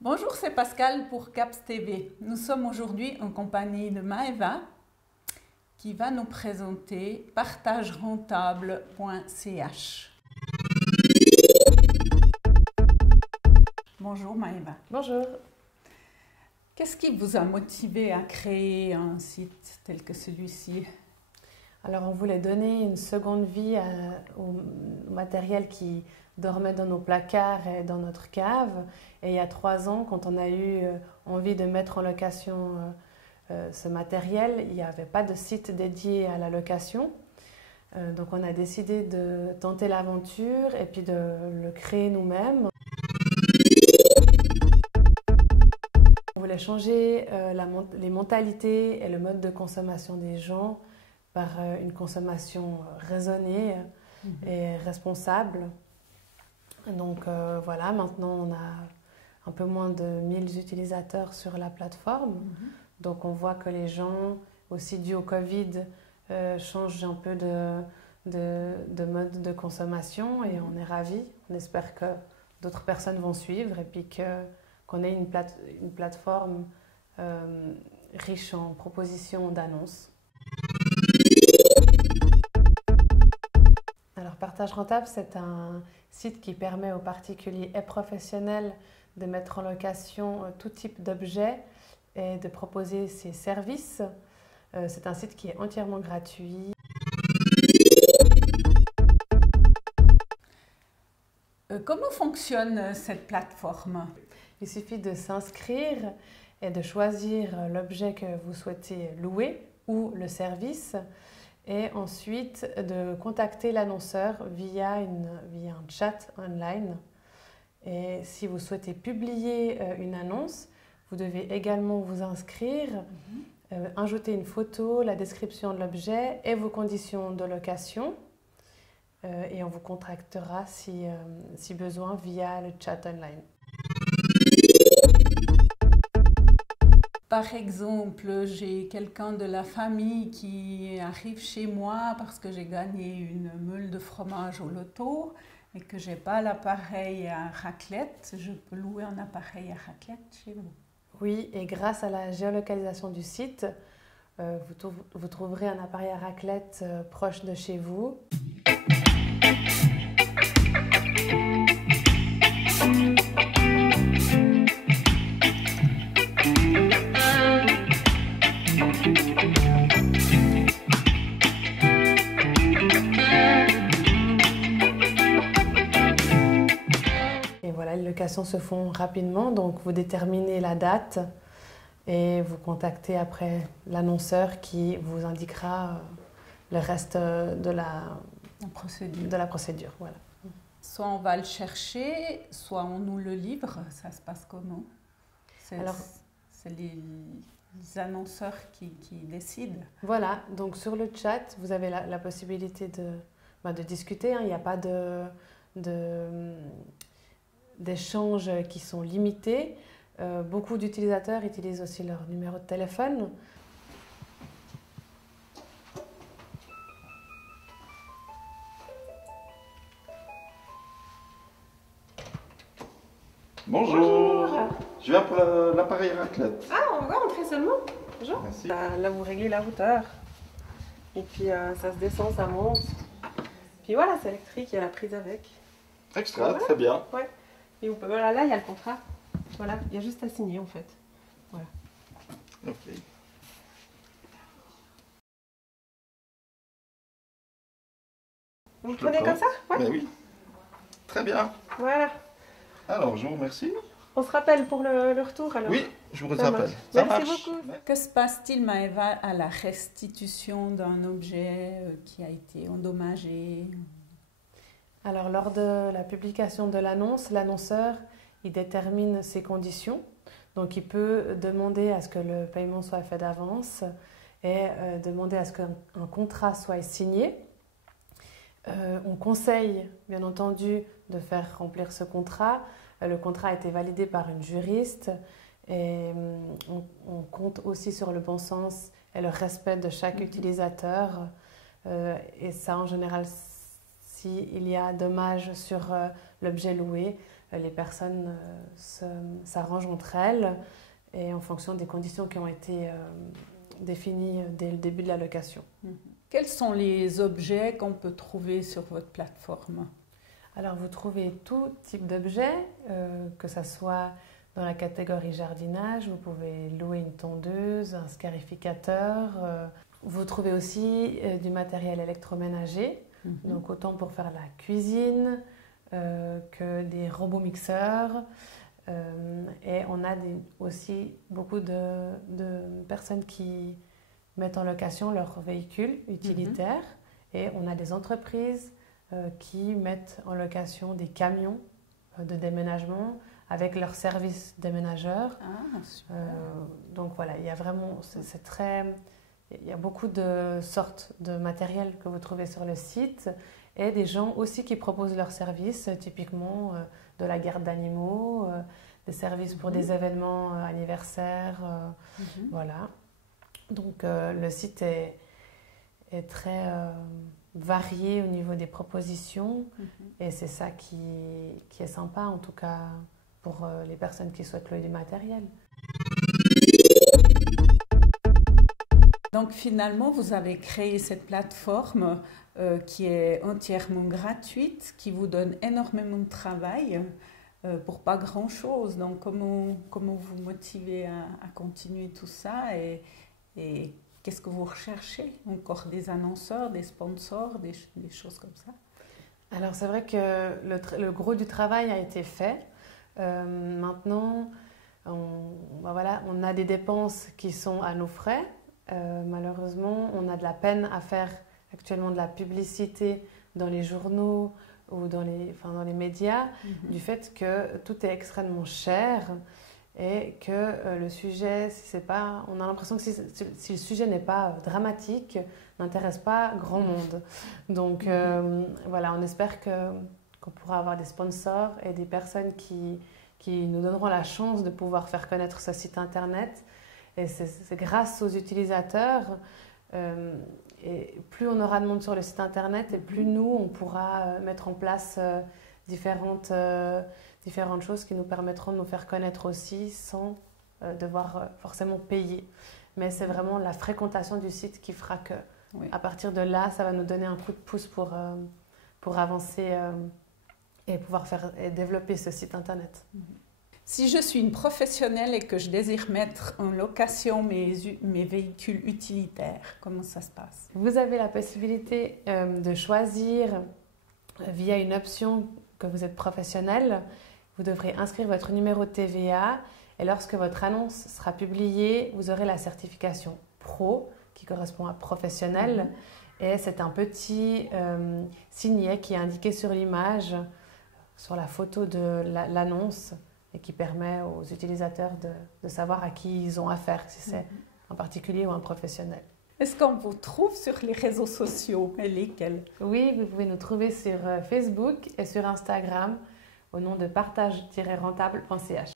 Bonjour, c'est Pascal pour CAPS TV. Nous sommes aujourd'hui en compagnie de Maëva qui va nous présenter partagerentable.ch. Bonjour Maëva. Bonjour. Qu'est-ce qui vous a motivé à créer un site tel que celui-ci? Alors on voulait donner une seconde vie au matériel qui dormait dans nos placards et dans notre cave. Et il y a 3 ans, quand on a eu envie de mettre en location ce matériel, il n'y avait pas de site dédié à la location. Donc on a décidé de tenter l'aventure et puis de le créer nous-mêmes. On voulait changer les mentalités et le mode de consommation des gens par une consommation raisonnée et responsable. Donc voilà, maintenant on a un peu moins de 1000 utilisateurs sur la plateforme. Donc on voit que les gens, aussi dû au Covid, changent un peu de mode de consommation et on est ravis. On espère que d'autres personnes vont suivre et puis qu'on ait une plateforme riche en propositions d'annonces. Alors Partage Rentable, c'est un site qui permet aux particuliers et professionnels de mettre en location tout type d'objets et de proposer ses services. C'est un site qui est entièrement gratuit. Comment fonctionne cette plateforme? Il suffit de s'inscrire et de choisir l'objet que vous souhaitez louer ou le service et ensuite de contacter l'annonceur via un chat online. Et si vous souhaitez publier une annonce, vous devez également vous inscrire, ajouter une photo, la description de l'objet et vos conditions de location. Et on vous contactera si besoin via le chat online. Par exemple, j'ai quelqu'un de la famille qui arrive chez moi parce que j'ai gagné une meule de fromage au loto et que je n'ai pas l'appareil à raclette. Je peux louer un appareil à raclette chez vous? Oui, et grâce à la géolocalisation du site, vous trouverez un appareil à raclette proche de chez vous. Et voilà, les locations se font rapidement, donc vous déterminez la date et vous contactez après l'annonceur qui vous indiquera le reste de la procédure. Voilà. Soit on va le chercher, soit on nous le livre. Ça se passe comment? C'est les annonceurs qui décident. Voilà, donc sur le chat, vous avez la possibilité de discuter. Il n'y a pas d'échanges qui sont limités. Beaucoup d'utilisateurs utilisent aussi leur numéro de téléphone. Bonjour. Je viens pour l'appareil raclette. Ah, on va entrer seulement. Bonjour. Merci. Là, vous réglez la hauteur. Et puis, ça se descend, ça monte. Puis voilà, c'est électrique, il y a la prise avec. Extra, voilà. très bien. Ouais. Et voilà, là, il y a le contrat. Voilà, il y a juste à signer en fait. Voilà. Ok. Vous le prenez comme ça? Ouais. Mais oui. Très bien. Voilà. Alors, je vous remercie. On se rappelle pour le retour alors? Oui, je vous Ça rappelle. marche. Ça Merci marche. beaucoup. Que se passe-t-il, Maëva, à la restitution d'un objet qui a été endommagé? Alors, lors de la publication de l'annonce, l'annonceur il détermine ses conditions. Donc, il peut demander à ce que le paiement soit fait d'avance et demander à ce qu'un contrat soit signé. On conseille, bien entendu, de faire remplir ce contrat. Le contrat a été validé par une juriste Et on compte aussi sur le bon sens et le respect de chaque utilisateur. Et ça, en général, s'il y a dommage sur l'objet loué, les personnes s'arrangent entre elles et en fonction des conditions qui ont été définies dès le début de la location. Quels sont les objets qu'on peut trouver sur votre plateforme? Alors, vous trouvez tout type d'objets, que ce soit dans la catégorie jardinage. Vous pouvez louer une tondeuse, un scarificateur. Vous trouvez aussi du matériel électroménager, donc autant pour faire la cuisine que des robots mixeurs. Et on a aussi beaucoup de personnes qui mettent en location leurs véhicules utilitaires. Et on a des entreprises qui mettent en location des camions de déménagement avec leurs services déménageurs. Donc voilà, il y a vraiment, il y a beaucoup de sortes de matériel que vous trouvez sur le site et des gens aussi qui proposent leurs services, typiquement de la garde d'animaux, des services pour des événements anniversaires, voilà. Donc le site est très varié au niveau des propositions et c'est ça qui est sympa en tout cas pour les personnes qui souhaitent louer du matériel. Donc finalement, vous avez créé cette plateforme qui est entièrement gratuite, qui vous donne énormément de travail pour pas grand-chose. Donc comment vous motivez à continuer tout ça et qu'est-ce que vous recherchez? Encore des annonceurs, des sponsors, des choses comme ça? Alors c'est vrai que le gros du travail a été fait. Maintenant, on a des dépenses qui sont à nos frais. Malheureusement, on a de la peine à faire actuellement de la publicité dans les journaux ou dans les médias du fait que tout est extrêmement cher et que le sujet, on a l'impression que si le sujet n'est pas dramatique, n'intéresse pas grand monde. Donc voilà, on espère qu'on pourra avoir des sponsors et des personnes qui nous donneront la chance de pouvoir faire connaître ce site internet. Et c'est grâce aux utilisateurs, et plus on aura de monde sur le site internet, et plus nous, on pourra mettre en place différentes choses qui nous permettront de nous faire connaître aussi sans devoir forcément payer. Mais c'est vraiment la fréquentation du site qui fera que, à partir de là, ça va nous donner un coup de pouce pour avancer et pouvoir développer ce site internet. Si je suis une professionnelle et que je désire mettre en location mes véhicules utilitaires, comment ça se passe? Vous avez la possibilité de choisir via une option que vous êtes professionnel. Vous devrez inscrire votre numéro de TVA et lorsque votre annonce sera publiée, vous aurez la certification pro qui correspond à professionnel. Et c'est un petit signet qui est indiqué sur l'image, sur la photo de l'annonce, et qui permet aux utilisateurs de savoir à qui ils ont affaire, si c'est un particulier ou un professionnel. Est-ce qu'on vous trouve sur les réseaux sociaux et lesquels? Oui, vous pouvez nous trouver sur Facebook et sur Instagram au nom de partage-rentable.ch.